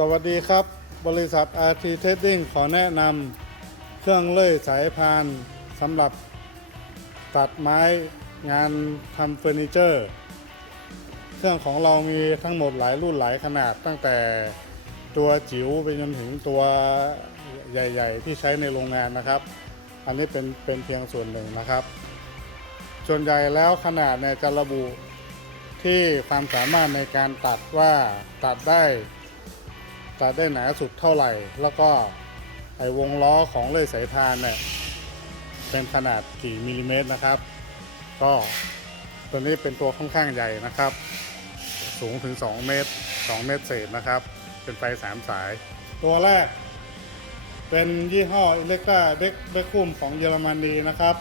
สวัสดีครับ บริษัท RT Trading ขอแนะนำเครื่องเลื่อยสายพานสำหรับตัดไม้งานทำเฟอร์นิเจอร์ เครื่องของเรามีทั้งหมดหลายรุ่นหลายขนาดตั้งแต่ตัวจิ๋วไปจนถึงตัวใหญ่ ๆ ที่ใช้ในโรงงานนะครับ อันนี้เป็นเป็นเพียงส่วนหนึ่งนะครับ ส่วนใหญ่แล้วขนาดเนี่ยจะระบุที่ความสามารถในการตัดว่าตัดได้ ตัดได้หนาสุดเท่าไหร่ แล้วก็ไอวงล้อของเลื่อยสายพานเนี่ยเป็นขนาดกี่มิลลิเมตรนะครับ ก็ตัวนี้เป็นตัวค่อนข้างใหญ่นะครับ สูงถึง 2 เมตร 2 เมตรเศษนะครับ เป็นไฟ 3 สาย ตัวแรก เป็นยี่ห้ออิเล็กตราเด็กเบคุมของเยอรมนีนะครับ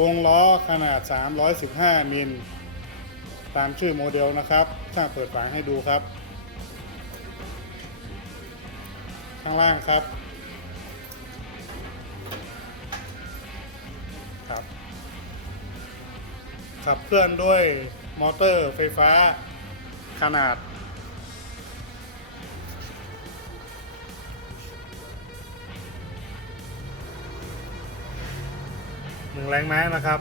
วงล้อขนาด 315 มิล ตามชื่อโมเดลนะครับช่างเปิดฝาให้ดูครับ ข้างล่างครับ ครับ ขับเคลื่อนด้วยมอเตอร์ไฟฟ้าขนาด หนึ่งแรงม้านะครับ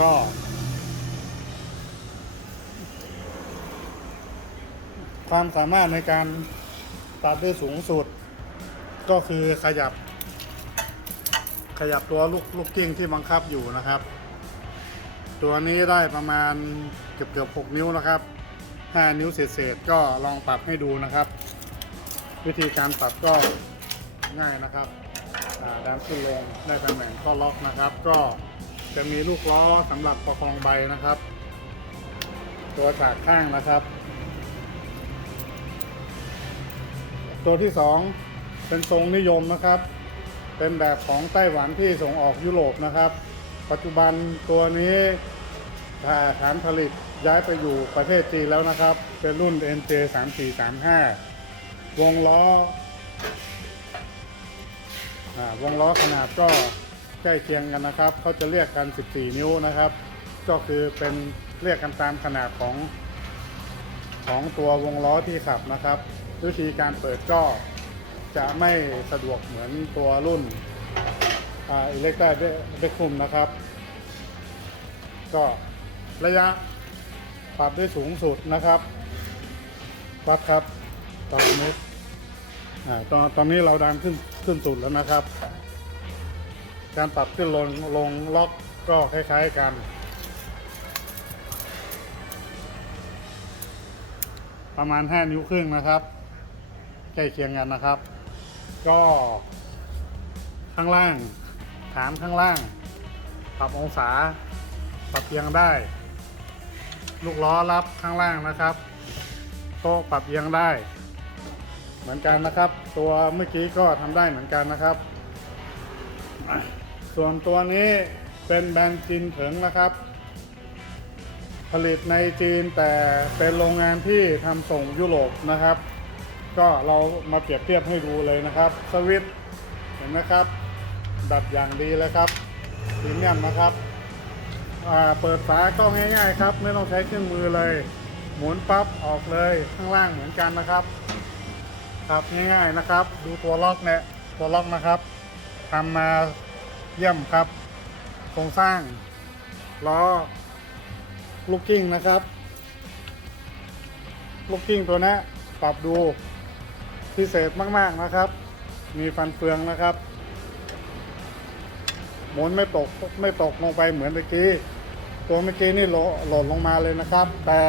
ก็ความสามารถในการ ตัดได้สูงสุด ก็คือขยับ ขยับตัวลูกลูกกิ้งที่บังคับอยู่นะครับ ตัวนี้ได้ประมาณเกือบเกือบ6นิ้วนะครับ 5 นิ้วเศษๆก็ลองปรับให้ดูนะครับ วิธีการปรับก็ง่ายนะครับอ่าดันขึ้นลงได้ตำแหน่งก็ล็อกนะครับ ก็จะมีลูกล้อสำหรับประคองใบนะครับ ตัวฉากข้างนะครับ ตัวที่ 2 เป็นทรงนิยมนะครับ เป็นแบบของไต้หวันที่ส่งออกยุโรปนะครับ ปัจจุบันตัวนี้ฐานผลิตย้ายไปอยู่ประเทศจีนแล้วนะครับ เป็นรุ่น NJ 3 4 3 5 วงล้ออาวงล้อขนาดก็ใกล้เคียงกันนะครับ เขาจะเรียกกัน 14 นิ้วนะครับ ก็คือเป็นเรียกกันตามขนาดของของตัววงล้อที่ขับนะครับ วิธีการเปิดก็จะไม่สะดวกเหมือนตัวรุ่นอิเล็กตราเบคคุมนะครับ ก็ระยะปรับได้สูงสุดนะครับวัดครับต่อเมตรอ่าตอนตอนนี้เราดันขึ้นขึ้นสุดแล้วนะครับ การปรับขึ้นลงลงล็อกก็คล้าย ๆกัน ประมาณ 5 นิ้วครึ่งนะครับ ล้เคียงกันนะครับ ก็ข้างล่างฐานข้างล่าง ปรับองศา ปรับเอียงได้ ลูกล้อรับข้างล่างนะครับโต๊ะปรับเอียงได้ เหมือนกันนะครับ ตัวเมื่อกี้ก็ทำได้เหมือนกันนะครับ ส่วนตัวนี้เป็นแบรนด์จีนเถิงนะครับ ผลิตในจีนแต่เป็นโรงงานที่ทำส่งยุโรปนะครับ ก็เรามาเปรียบเทียบให้ดูเลยนะครับสวิตเห็นไหมครับ ดัดอย่างดีเลยครับพรีเมียมนะครับเปิดฝาก็ง่ายๆครับ ไม่ต้องใช้เครื่องมือเลย หมุนปั๊บออกเลยข้างล่างเหมือนกันนะครับ ครับง่ายๆนะครับ ดูตัวล็อกเนี่ยตัวล็อกนะครับทำมาเยี่ยมครับโครงสร้างล้อลูกกิ้งนะครับ ลูกกิ้งตัวนี้ปรับดู พิเศษมากๆนะครับ มีฟันเฟืองนะครับหมุนไม่ตกไม่ตกลงไปเหมือนเมื่อกี้ ตัวเมื่อกี้นี่โหลหล่นลงมาเลยนะครับ แต่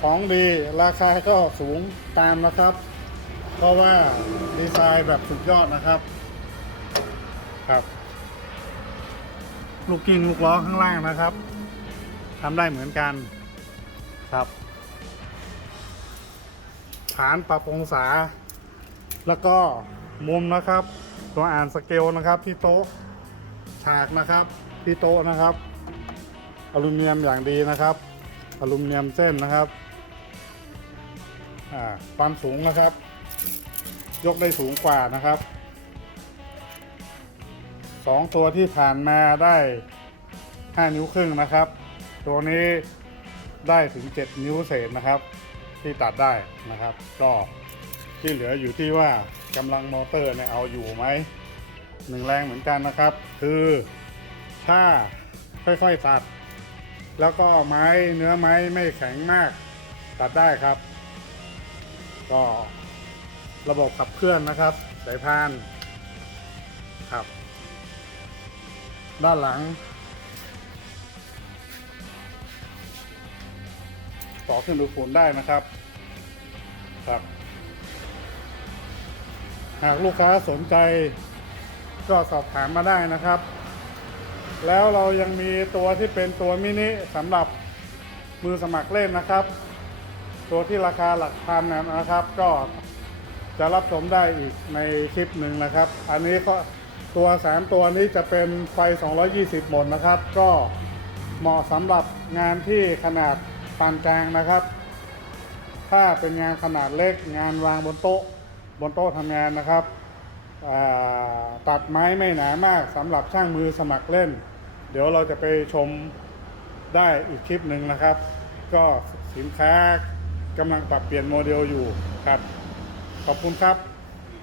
ของดีราคาก็สูงตามนะครับ เพราะว่าดีไซน์แบบสุดยอดนะครับครับ ลูกกิ้งลูกล้อข้างล่างนะครับทำได้เหมือนกันครับ ฐานปรับองศา แล้วก็มุมนะครับ ตัวอ่านสเกลนะครับที่โต๊ะฉากนะครับที่โต๊ะนะครับ อลูมิเนียมอย่างดีนะครับ อลูมิเนียมเส้นนะครับความสูงนะครับ ยกได้สูงกว่านะครับสองตัวที่ผ่านมาได้ 5 นิ้วครึ่งนะครับ ตัวนี้ได้ถึง 7 นิ้วเศษนะครับ ที่ตัดได้นะครับ ก็ที่เหลืออยู่ที่ว่ากำลังมอเตอร์เนี่ยเอาอยู่ไหมหนึ่งแรงเหมือนกันนะครับ คือถ้าค่อยๆตัด แล้วก็ไม้เนื้อไม้ไม่แข็งมากตัดได้ครับ ก็ระบบขับเคลื่อนนะครับ สายพานครับ ด้านหลัง ต่อขึ้นดูฝุ่นได้นะครับครับ หากลูกค้าสนใจก็สอบถามมาได้นะครับ แล้วเรายังมีตัวที่เป็นตัวมินิสำหรับมือสมัครเล่นนะครับ ตัวที่ราคาหลักพันนะครับ ก็จะรับชมได้อีกในคลิปหนึ่งนะครับ อันนี้ก็ตัวสามตัวนี้จะเป็นไฟ 220โหมดนะครับ ก็เหมาะสำหรับงานที่ขนาด ปานกลางนะครับ ถ้าเป็นงานขนาดเล็กงานวางบนโต๊ะบนโต๊ะทำงานนะครับตัดไม้ไม่หนามากสำหรับช่างมือสมัครเล่น เดี๋ยวเราจะไปชมได้อีกคลิปหนึ่งนะครับ ก็สินค้ากำลังปรับเปลี่ยนโมเดลอยู่ครับ ขอบคุณครับ